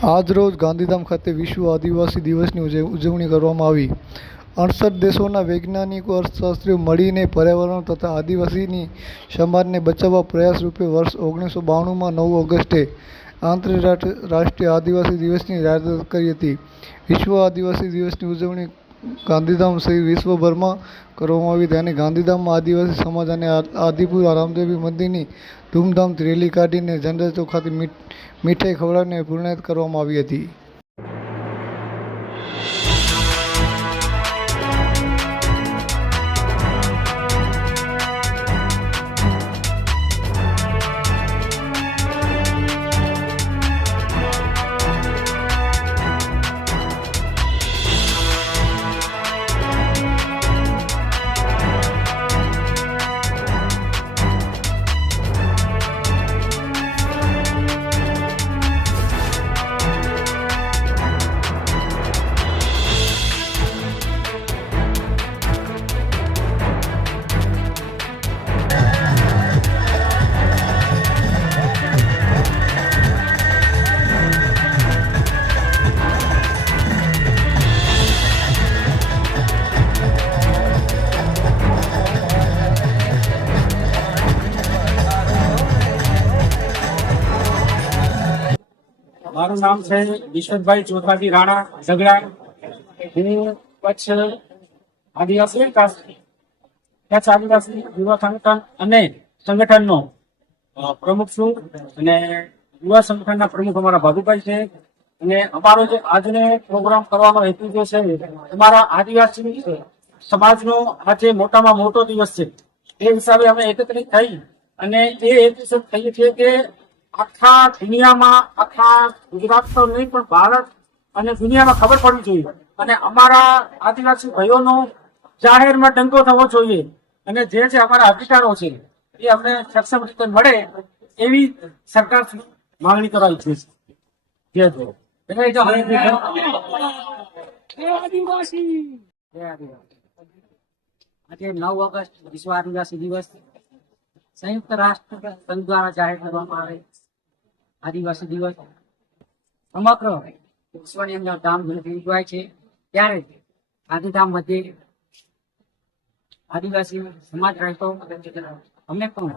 આજરોજ ગાંધીધામ ખાતે વિશ્વ આદિવાસી દિવસની ઉજવણી કરવામાં આવી। 68 દેશોના વૈજ્ઞાનિકો અર્થશાસ્ત્રીઓ મળીને પર્યાવરણ તથા આદિવાસીની સમાજને બચાવવા પ્રયાસ રૂપે વર્ષ 1992માં 9 ઓગસ્ટે આંતરરાષ્ટ્રીય આદિવાસી દિવસની જાહેરાત કરી હતી। વિશ્વ આદિવાસી દિવસની ઉજવણી ગાંધીધામ સહિત વિશ્વભરમાં કરવામાં આવી હતી અને ગાંધીધામમાં આદિવાસી સમાજ અને આદિપુર રામદેવી મંદિરની ધૂમધામથી રેલી કાઢીને જનરલ ચોક ખાતે મીઠાઈ ખવડાવીને પૂર્ણાહુતિ કરવામાં આવી હતી। મારું નામ છે વિશ્વભાઈ ચોથાજી રાણા ઝઘડા। હું કચ્છ આદિવાસી યુવા સંગઠન અને સંગઠનનો પ્રમુખ છું અને યુવા સંગઠનના પ્રમુખ અમારા ભાભુભાઈ છે। અને અમારો જે આજનો પ્રોગ્રામ કરવાનો હેતુ જે છે અમારા આદિવાસી સમાજનો આજે મોટામાં મોટો દિવસ છે। એ હિસાબે અમે એકત્રિત થઈ અને એ હેતુ થઈએ છીએ કે આખા દુનિયામાં આખા ગુજરાત તો નહીં પણ ભારત અને દુનિયામાં ખબર પડવી જોઈએ અને અમારા આદિવાસી ભાઈઓનો જાહેરમાં ડંકો થવો જોઈએ અને જે અમારા અધિકારો છે એ અમને સક્ષમ રીતે મળે એવી સરકાર માંગણી કરવા ઈચ્છે છે। આજે 9 ઓગસ્ટ વિશ્વ આદિવાસી દિવસ સંયુક્ત રાષ્ટ્ર સંઘ દ્વારા જાહેર કરવામાં આવે આદિવાસી દિવસ સમગ્ર વિશ્વની અંદર ધામધૂમથી ઉજવાય છે। ત્યારે ગાંધીધામ મધ્યે આદિવાસી સમાજ રહેતો અમે પણ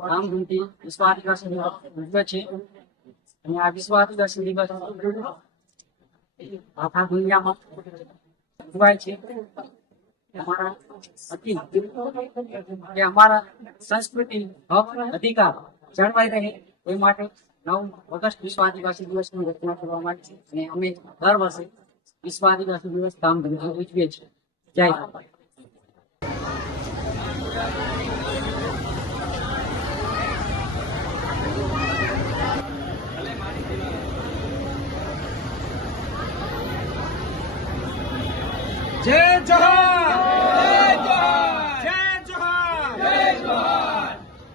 ધામધૂમથી વિશ્વ આદિવાસી દિવસ ઉજવે છે અને આ વિશ્વ આદિવાસી દિવસ આખા દુનિયામાં ઉજવાય છે। અમારા સંસ્કૃતિ હક અધિકાર જળવાઈ રહે એ માટે 9 ઓગસ્ટ વિશ્વ આદિવાસી દિવસની રચના કરવામાં આવી છે અને અમે દર વર્ષે વિશ્વ આદિવાસી દિવસ ધામધૂમથી ઉજવીએ છીએ। જય હિન્દ। जय जवान।